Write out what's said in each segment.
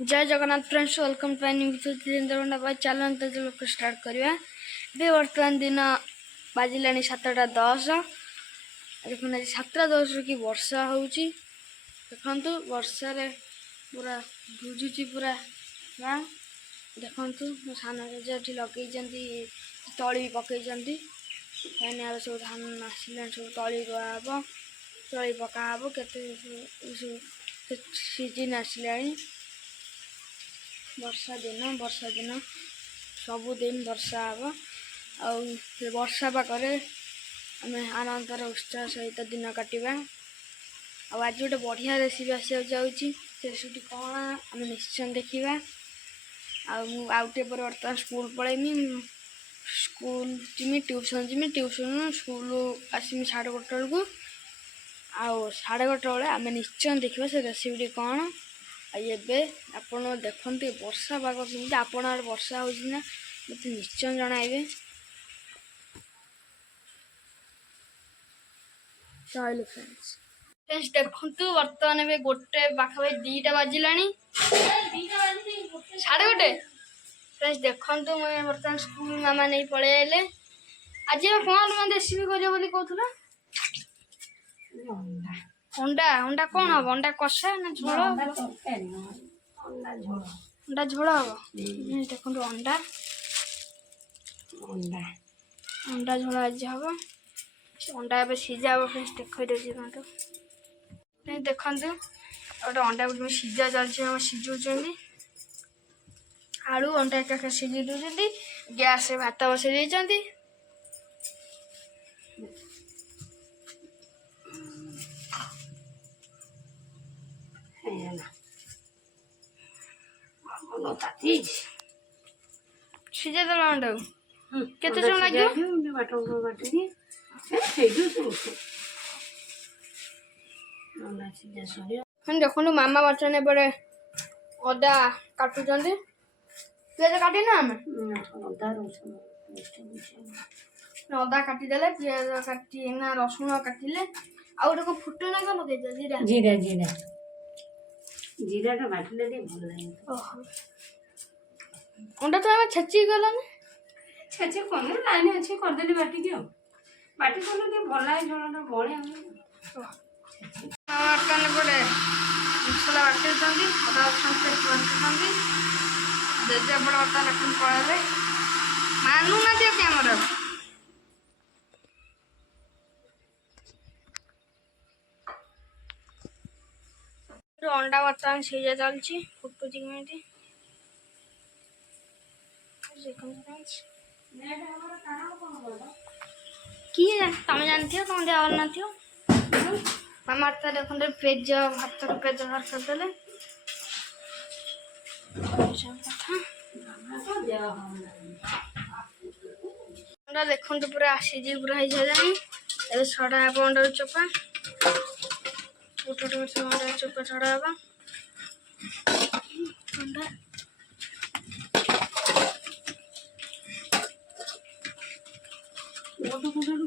जय Jagannath friends, welcome to new video. चलते लोक स्टार्ट करवा। बर्तमान दिन बाजिला 7:10। देखो आज 7:10 कि वर्षा होची। देखंतु वर्षा रे पूरा भुजुची पूरा गाँ। देखंतु मो सान जे लगे तली पकई सब धान आसिले सब तली रुआ तली पका के सीजन आसिला। वर्षा दिन सबुदिन वर्षा हम वर्षा पाखे आम आनंदर उत्साह सहित दिन काटिबा। आज गोटे बढ़िया रेसिपी आसा जाऊँगी। रेसिपी कौन आम निश्चय देखा। आउटे पर बर्तमान स्कूल पलैमी। स्कूल जिमी ट्यूशन जिमी ट्यूशन स्कूल आसमी 11:30 को। आउ 11:30 बेले आम निश्चय देखा से रेसिपी कौन। एबे आपण देखते वर्षा पाग केमती आपण वर्षा होना मत निश्चय जनइबे। फ्रेंड्स देखु बर्तमान ए गोटे पाखापी 2टा बाजिला 1:30। फ्रेंड्स देखु मुझे बर्तमान स्कूल मामा नहीं पलि आए। आज कौन मैं रेसिपी कर कहूला अंडा अंडा कौन हम अंडा कषा ना झोल अंडा झोल हम। देखो अंडा अंडा अंडा झोल आज हम। अंडा ए सीझा हम। फ्रेंड्स देख देखु गोटे अंडा को सीझा चलती सीझुं आलू अंडा एक सीझी दूसरी। गैस भात बसई देती। सीझे देल अंडा केते समय लगे देखो मामा बर्तमान एपटे अदा काटुंट। पिज काटी ना आम अदा काटिदेले पिज काटी रसुण काटिले आ गोटे कौन फुटना कौन पकई जीरा जीरा जीरा जीरा टा बाटिले भल लगे। अंडा तो आम छेची गल छेची कौन लाइन अच्छी करदेली बाटिकी बाटी कले भल लगे झोलटा बड़े बर्तमान पड़े मसला बाटी अदा रसुण पेस्ट बाटी जेजे बड़े बर्तमान এখন पड़े मानू ना दियो कैमरा अंडा बर्तमान सीझा चलती फुटुची केमी किए तुम जानती हो तुम देवर ना थो मामा तो देखते पेज भात पेज बाहर करदे। अंडा देखते पूरा सीझी पूरा हो जाए। छड़ा हे अंडार चोपा गोटे गोटे अंडार चोपा छड़ा हे अंडा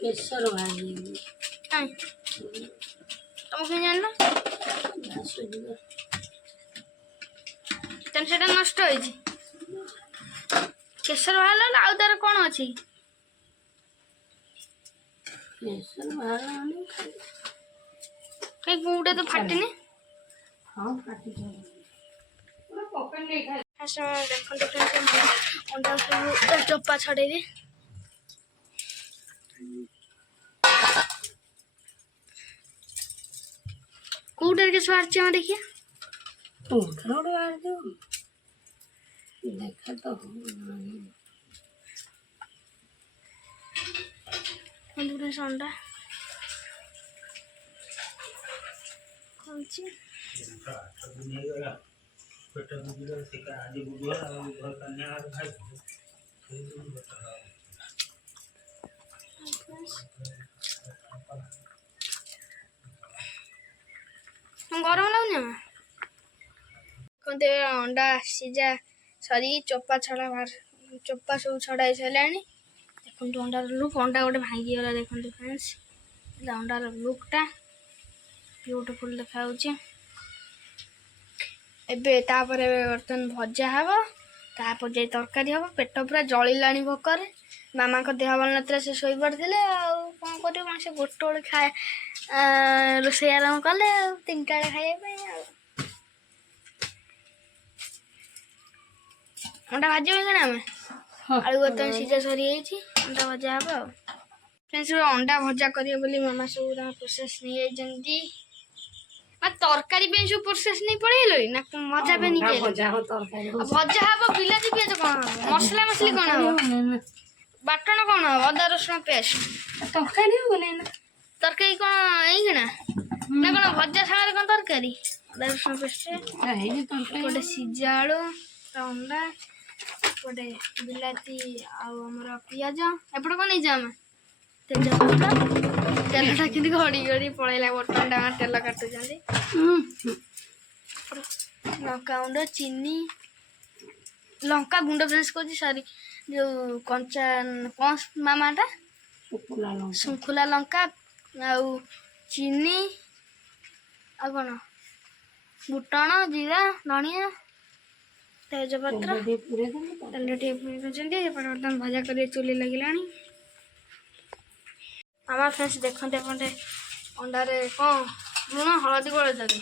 केसर भाजी तुम कहीं जान से नष्ट केसर बाहर आउ तार कौन अच्छी कहीं गुड़ा तो फाटनी अंडा सब चोपा छड़े कौटर के स्वाद चे देखिए देखा तो अंडा गरम लगुनि अंडा सीझा सरी चोपा छड़ा बाहर चोपा सब छड़ाई सारे देखो अंडार लुक अंडा गोटे भांगीगला देखते फ्रेंड्स अंडार लुकटा ब्यूटीफुल देखा। ଏବେ ତାପରେ ବର୍ତ୍ତମାନ ଭଜା ହେବ, ତାପରେ ଯାଇ ତରକାରୀ ହେବ। ପେଟ ପୁରା ଜଳିଲାଣି ଭୋକରେ। ମାମାଙ୍କ ଦେହ ଭଲ ନଥିଲା, ସେ ଶୋଇପଡ଼ିଥିଲେ। ଆଉ କ'ଣ କରିବୁ, ସେ ଗୋଟେ ବେଳେ ରୋଷେଇ ଆରମ୍ଭ କଲେ ଆଉ 3ଟା ବେଳେ ଖାଇବା ପାଇଁ। ଆଉ ଅଣ୍ଡା ଭାଜିବ କିଣା ଆମେ ଆଳୁ ବର୍ତ୍ତମାନ ସିଝା ସରିଯାଇଛି, ଅଣ୍ଡା ଭଜା ହେବ। ଆଉ ସବୁ ଅଣ୍ଡା ଭଜା କରିବେ ବୋଲି ମାମା ସବୁ ତାଙ୍କ ପ୍ରୋସେସ୍ ନେଇଯାଇଛନ୍ତି। ତରକାରୀ ପାଇଁ ସବୁ ପ୍ରୋସେସ୍ ନେଇ ପଳେଇଲଣି ନା ଭଜା ପାଇଁ ଭଜା ହବ। ବିଲାତି ପିଆଜ କ'ଣ ହବ, ମସଲା ମସଲି କ'ଣ ହବ, ବାଟଣ କ'ଣ ହବ, ଅଦା ରସୁଣ ପେଷ୍ଟ ତରକାରୀ ହବନି ନା। ତରକାରୀ କ'ଣ ଏଇକିଣା ନା କ'ଣ ଭଜା ସାଙ୍ଗରେ କ'ଣ ତରକାରୀ? ଅଦା ରସୁଣ ପେଷ୍ଟ, ଗୋଟେ ସିଝା ଆଳୁ, ଅଣ୍ଡା, ଗୋଟେ ବିଲାତି ଆଉ ଆମର ପିଆଜ। ଏପଟେ କ'ଣ ନେଇଛ ଆମେ? ତେଜପତ୍ର। ତେଲଟା କିନ୍ତୁ ଘଡ଼ି ଘଡ଼ି ପଳେଇଲା। ବର୍ତ୍ତମାନ ଆମର ତେଲ କାଟୁଛନ୍ତି। ଲଙ୍କା ଗୁଣ୍ଡ, ଚିନି, ଲଙ୍କା ଗୁଣ୍ଡ ଫ୍ରେସ୍ କରୁଛି। ସରି, ଯେଉଁ କଞ୍ଚା କ'ଣ ମାମାଟା ଶୁଙ୍ଖୁଲା ଲଙ୍କା, ଆଉ ଚିନି, ଆଉ କ'ଣ ଫୁଟଣ, ଜିରା, ଧଣିଆ, ତେଜପତ୍ର, ତେଲ ଟିକେ ପୁରେଇ ଦେଉଛନ୍ତି। ଏପଟେ ବର୍ତ୍ତମାନ ଭଜା କରି ଚୁଲି ଲାଗିଲାଣି। ମାମା ଫ୍ରେଣ୍ଡସ୍ ଦେଖନ୍ତି ଏପଟେ ଅଣ୍ଡାରେ କ'ଣ ଲୁଣ ହଳଦୀ ଗୋଳେଇଛନ୍ତି।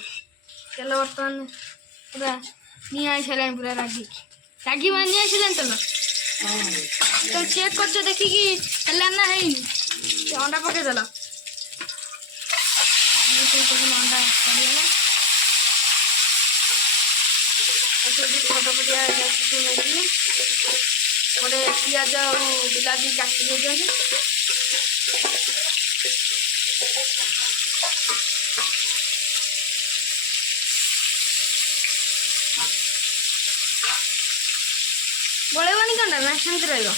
ତେଲ ବର୍ତ୍ତମାନ ପୁରା ନିଆଁ ହେଇସାରିଲାଣି, ପୁରା ରାଗିକି ନିଆଁ ହେଇସାରିଲାଣି ତେଲ। ତମେ ଚେକ୍ କରୁଛ ଦେଖିକି ହେଲା ନା ହେଇନି? ଅଣ୍ଡା ପକେଇଦେଲ, ଅଣ୍ଡା ପଡ଼ିଗଲା। ଫଟୋଫଟିଆ ନେଇଥିଲି। ଗୋଟେ ପିଆଜ ଆଉ ବିଲାତି କାଟି ଦେଇଛନ୍ତି। ଗୋଳେଇବନି କଣଟା ନା ସେମିତି ରହିବ?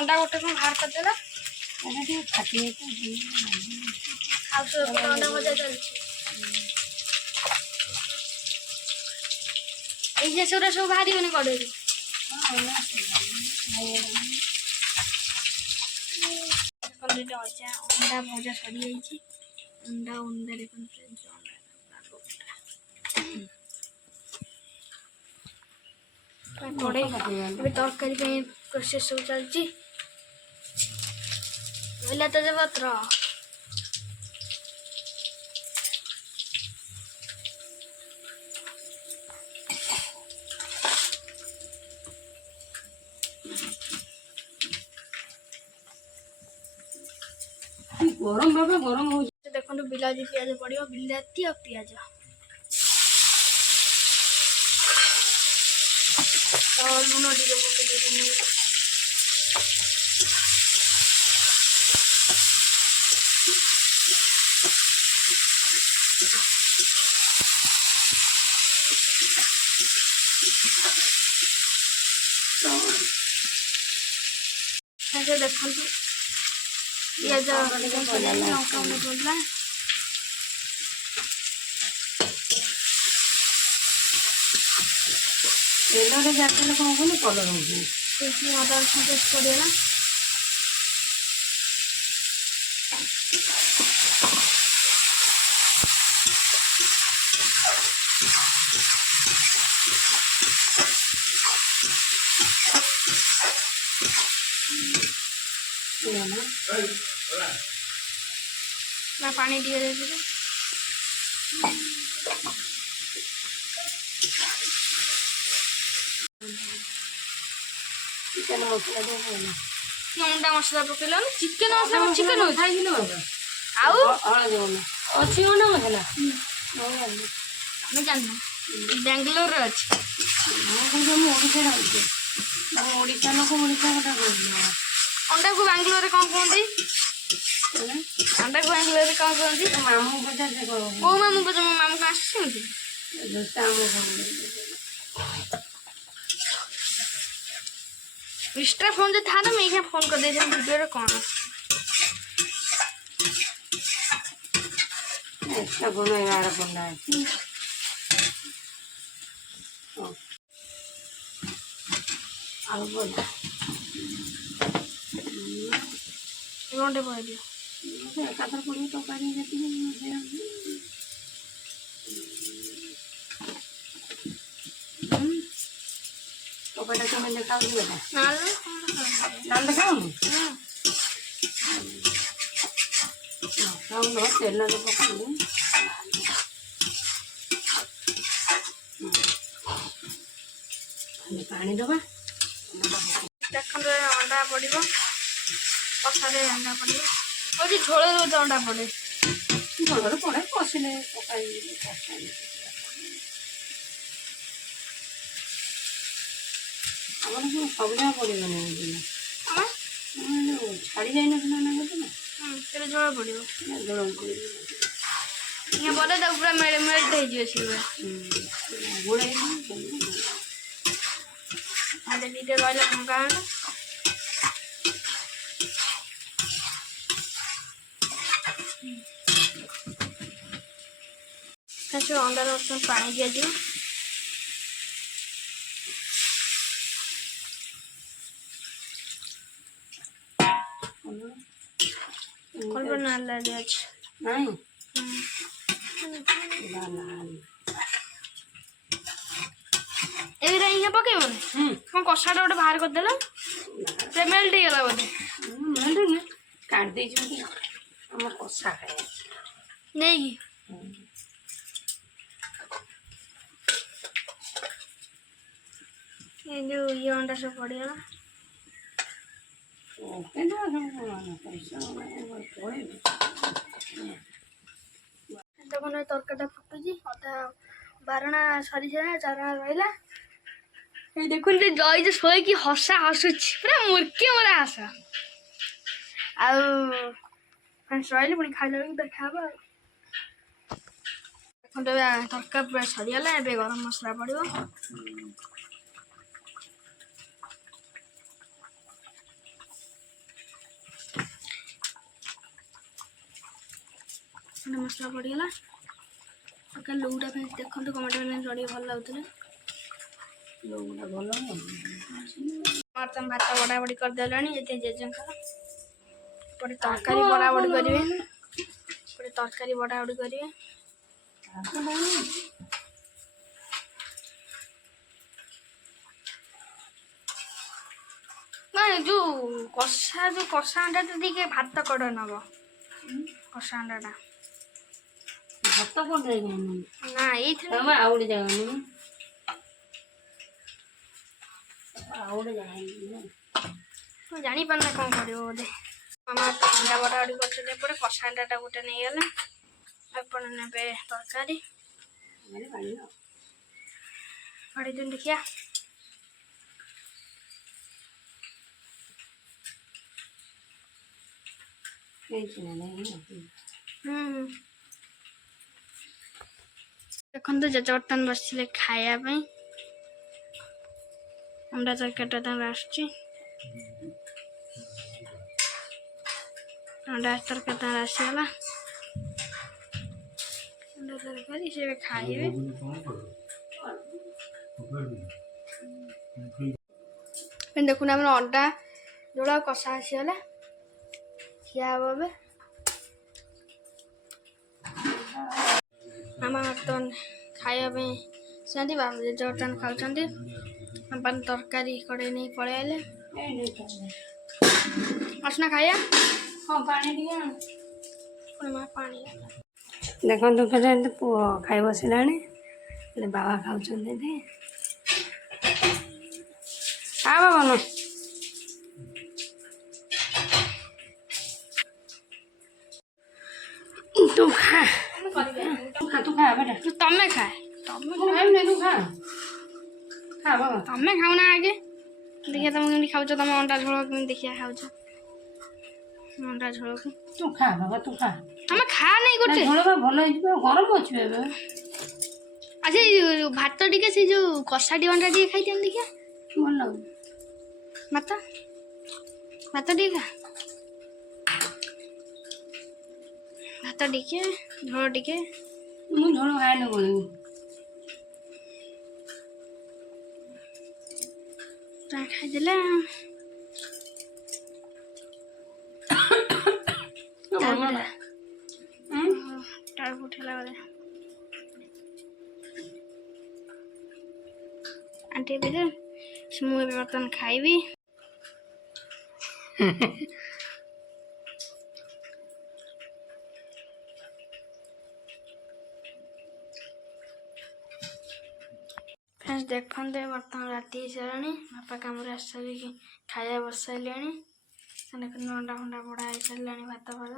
ଅଣ୍ଡା ଗୋଟେ କ'ଣ ବାହାର କରିଦେଲା। ଆଉ ସବୁ ଅଣ୍ଡା ଭଜା ଚାଲିଛି। ଏଇ ଯେ ସେଗୁଡ଼ା ସବୁ ବାହାରିବନି କଡ଼େଇରୁ? ଅଣ୍ଡା ଭଜା ସରିଯାଇଛି। ଅଣ୍ଡାରେ କଡ଼େଇ ଏବେ ତରକାରୀ ପାଇଁ ପ୍ରୋସେସ୍ ସବୁ ଚାଲିଛି। ରହିଲା ତେଜପତ୍ର, ଗରମ ବାବା ଗରମ ହଉଛି। ଦେଖନ୍ତୁ ବିଲାତି ପିଆଜ ପଡ଼ିବ, ବିଲାତି ଆଉ ପିଆଜ। ଲୁଣ ଟିକେ ପକେଇ ଦେଖନ୍ତୁ ପିଆଜ ଲଙ୍କା ପଡ଼ିଲା। ତେଲରେ ଜାଣିଲେ କ'ଣ କଲେ କଲର ହେଉଛି। ଅଦା ରସୁଣ ପେଷ୍ଟ ପଡ଼ିଗଲା। ନା ପାଣି ଟିକେ ଦେଇଦେବେ। ଚିକେନ ମସଲା ଟିକେ ଅଣ୍ଡା ମସଲା ପକେଇଲ, ଚିକେନ ମସଲା ଚିକେନ ଖାଇକିନି ଆଉ ହଳଦୀ ଗୁଣ୍ଡ ଅଛି ଅଣ୍ଡା ମସଲା ଆମେ ଜାଣିନୁ, ବାଙ୍ଗାଲୋରରେ ଅଛି। ମୁଁ ଓଡ଼ିଶାରେ ଅଛି। ଓଡ଼ିଶା ଲୋକ ଓଡ଼ିଶା କଥା କହୁଛି। ଅଣ୍ଡାକୁ ବାଙ୍ଗାଲୋରରେ କ'ଣ କୁହନ୍ତି? ଅଣ୍ଡାକୁ ବାଙ୍ଗାଲୋରରେ କ'ଣ କୁହନ୍ତି? ମାମୁଁ ପଚାର କୋଉ ମାମୁଁ ପଚାର? ମୋ ମାମୁଁ କ'ଣ ଆସିଛନ୍ତି? एक्स्ट्रा फोन जो था ना, मैं यहाँ फोन कर देता हूँ वीडियो कौन एक्स्ट्रा फोन 11 फोन है। आलू बोला ଗଣ୍ଡେ ପକେଇ ଦିଅ। ଏକାଥର ପଡ଼ିବ ତରକାରୀ ଯେତିକି ତରକାରୀଟା କେମିତି ଦେଖାଉଛି ବେଟା? ନାଲ ଦେଖାଉନି? ଖାଉନ ତେଲରେ ପକାଇଲେ ପାଣି ଦେବା। ଦେଖନ୍ତୁ ଅଣ୍ଡା ପଡ଼ିବ, କଷାରେ ଅଣ୍ଡା ପଡ଼ିବ, ହଉଛି ଝୋଳ ରହୁଛି ଅଣ୍ଡା ପଡ଼େ। ଝୋଳରେ ପଡ଼େ କଷିଲେ ପକାଇ ଆମର ସବୁ ସବୁଯାକ ପଡ଼ିବନି ଛାଡ଼ି ଯାଇନଥିଲା ନା କେତେ ସେଟା ଝୋଳ ପଡ଼ିବ। ଝୋଳ ପଡ଼ିବ ଇଏ ପରେ ତାକୁ ପୁରା ମେଲ୍ଟ ହେଇଯିବ ସିଏ। ଗୋଳେଇ ଆଡ଼େ ଟିକେ ରହିଲେ ଭଙ୍ଗା ଅଣ୍ଡା। ସେ ଅଣ୍ଡାର ପାଣି ଦିଆଯିବ। କଲର ନାଲ ଦିଆଛି ନାଇଁ ଏଇଟା ଇଏ ପକେଇବନି। କ'ଣ କଷାଟା ଗୋଟେ ବାହାର କରିଦେଲ, ସେ ମେଲ୍ଟ ହେଇଗଲା ବୋଧେ। କାଟି ଦେଇଛନ୍ତି ଆମ କଷା ଖାଇବା ନେଇକି ଏ ଯେଉଁ ଇଏ ଅଣ୍ଡା ସବୁ ପଡ଼ିଗଲା। ଦେଖୁନ ତରକାରୀଟା ଫୁଟୁଛି, ଅଧା ବାରଣା ସରିସାରିଲା, ଚାରଣା ରହିଲା। ଏଇ ଦେଖୁନ ଜୟ ଶୋଇକି ହସା ହସୁଛି, ପୁରା ମୂର୍ଖି ମରା ହସ। ଆଉ ରହିଲେ ପୁଣି ଖାଇଲା ବେଳକୁ ଦେଖାହବ। ଆଉ ଦେଖନ୍ତୁ ଏବେ ତରକାରୀ ପୁରା ସରିଗଲା। ଏବେ ଗରମ ମସଲା ପଡ଼ିବ। ମସଲା ପଡ଼ିଗଲା। ତରକାରୀ ଲୁଗୁଟା ପାଇଁ ଦେଖନ୍ତୁ କମେଣ୍ଟ ଚଢ଼ିକି ଭଲ ଲାଗୁଥିଲେ। ଲୁଗୁଟା ଭଲ ତମେ ଭାତ ବଢ଼ାବଢ଼ି କରିଦେଲାଣି। ଏତେ ଜେଜେଙ୍କର ଏପଟେ ତରକାରୀ ବଢ଼ାବଢ଼ି କରିବେ, ଏପଟେ ତରକାରୀ ବଢ଼ାବଢ଼ି କରିବେ। ନା ଯେଉଁ କଷା ଅଣ୍ଡାଟା ଟିକେ ଭାତ କଡ଼ ନେବ। କଷା ଅଣ୍ଡାଟା ଭାତ ପଡ଼େ ନା ଏଇଥିରେ ଆଉ ଗୋଟେ ଜାଗା ଆଉ ଗୋଟେ ଜାଗା ଜାଣିପାରୁନା କ'ଣ କରିବ ବୋଧେ। ମାମା ଅଣ୍ଡା ବଢ଼ାବଢ଼ି କରୁଛନ୍ତି। ଏପଟେ କଷା ଅଣ୍ଡାଟା ଗୋଟେ ନେଇଗଲେ, ଏପଟେ ନେବେ ତରକାରୀ। କାଢ଼ି ଦିଅନ୍ତୁ ଦେଖିଆ। ଦେଖନ୍ତୁ ଜେଜେ ବର୍ତ୍ତମାନ ବସିଥିଲେ ଖାଇବା ପାଇଁ। ଅଣ୍ଡା ତରକାରୀଟା ତାଙ୍କର ଆସୁଛି। ଅଣ୍ଡା ତରକାରୀ ତାଙ୍କର ଆସିଗଲା। ଅଣ୍ଡା ତରକାରୀ ସେ ଖାଇବେ। ଦେଖୁନ ଆମର ଅଣ୍ଡା ଝୋଳ କଷା ଆସିଗଲା। ଖିଆ ହବ ଏବେ। ମାମା ବର୍ତ୍ତମାନ ଖାଇବା ପାଇଁ ଆସିଛନ୍ତି। ଜେଜେ ବର୍ତ୍ତମାନ ଖାଉଛନ୍ତି। ବାପା ତରକାରୀ କଡ଼େଇ ନେଇ ପଳେଇ ଆଇଲେ। ଆସୁନା ଖାଇବା। ହଁ ପାଣି ଟିକେ ପୁଣି ମା ପାଣି ଦେଖନ୍ତୁ ପୁଅ ଖାଇ ବସିଲାଣି। ବାବା ଖାଉଛନ୍ତି ଏଠି। ବାବା ନା ତୁ ଖା ବେଟା। ତମେ ଖାଏ ତମେ ଖାଉନା ଆଗେ ଦେଖିଆ ତମେ କେମିତି ଖାଉଛ। ତମ ଅଣ୍ଡା ଝୋଳ କେମିତି ଦେଖିଆ ଖାଉଛ ଅଣ୍ଡା ଝୋଳକୁ। ତୁ ଖା ବାବା ତୁ ଖା। ଆମେ ଖା ନାଇଁ ଗୋଟେ ଝୋଳ ଭଲ ହେଇଯିବ। ଗରମ ଅଛି ଏବେ। ଆଚ୍ଛା ଭାତ ଟିକେ ସେ ଯୋଉ କଷାଟି ଅଣ୍ଡା ଟିକେ ଖାଇଦିଅନ୍ତି ଦେଖିଆ। ଭଲ ଲାଗୁଛି। ଭାତ ଟିକେ ଖା। ଭାତ ଟିକେ ଝୋଳ ଟିକେ। ମୁଁ ଝୋଳ ଖାଏନି ଗୋଳିକି। ଖାଇଦେଲେ ଆମର ଟାଇପ ଉଠିଲା ବୋଧେ। ଆଣ୍ଟି ଏବେ ଯେ ମୁଁ ଏବେ ବର୍ତ୍ତମାନ ଖାଇବି। ଫ୍ରେଣ୍ଡସ୍ ଦେଖନ୍ତେ ବର୍ତ୍ତମାନ ରାତି ହେଇସାରିଲାଣି। ବାପା କାମରେ ଆସିସାରିକି ଖାଇବା ବସାଇଲେଣି। ଦେଖନ୍ତୁ ଅଣ୍ଡା ଫଣ୍ଡା ବଢ଼ା ହେଇସାରିଲାଣି, ଭାତ ଫାତ।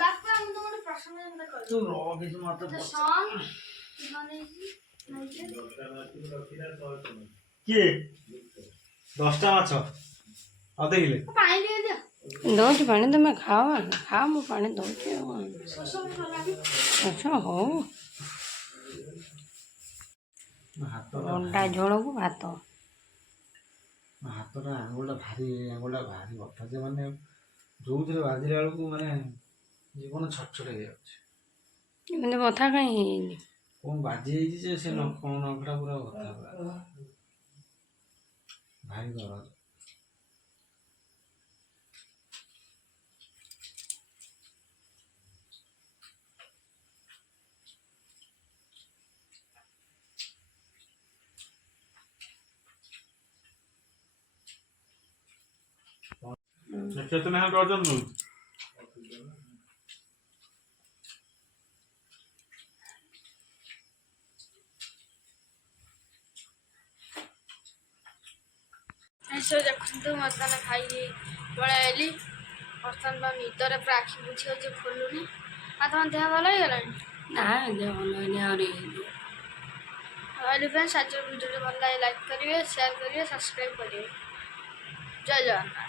ବାପା ମୁଁ ତ ଗୋଟେ ପ୍ରଶ୍ନ କିଏ 10ଟା ମାଛ ଅଧେ କିଲେ ପାଣି ଟିକେ ଦିଅ। ଦଉଛି ପାଣି, ତମେ ଖାଅ ଆଗ ଖାଅ, ମୁଁ ପାଣି ଦଉଛି। ଆଉ ଆଚ୍ଛା ହଉ, ଅଣ୍ଡା ଝୋଳକୁ ଭାତ। ହାତଟା ଆଙ୍ଗୁଳଟା ଭାରି ବଥା ଯେ, ମାନେ ଯୋଉଥିରେ ବାଜିଲା ବେଳକୁ ମାନେ ଜୀବନ ଛଟଛଟ ହେଇଯାଉଛି। ଏମିତି ବଥା କାହିଁ ହେଇନି? କଣ ବାଜି ହେଇଛି ଯେ ସେ ନଖଟା ପୁରା ବଥା ଭାରି ଦରଜ। କେତେ ନେଖା ଡର୍ଜନ ନୁ? ଏସବୁ ଦେଖନ୍ତୁ ବର୍ତ୍ତମାନ ଖାଇକି ପଳାଇଲି। ବର୍ତ୍ତମାନ ତ ନିଦରେ ପୁରା ଆଖି ବୁଝି ହେଉଛି, ଖୋଲୁନି। ଆଉ ତମ ଦେହ ଭଲ ହେଇଗଲାଣି? ନା ଦେହ ଭଲ ହେଇନି, ଆହୁରି ରହିଲି ଫ୍ରେଣ୍ଡସ୍, ଆଜିର ଭିଡ଼ିଓଟି ଭଲ ଲାଗେ ଲାଇକ୍ କରିବେ, ସେୟାର କରିବେ, ସବସ୍କ୍ରାଇବ୍ କରିବେ। ଜୟ ଜଗନ୍ନାଥ।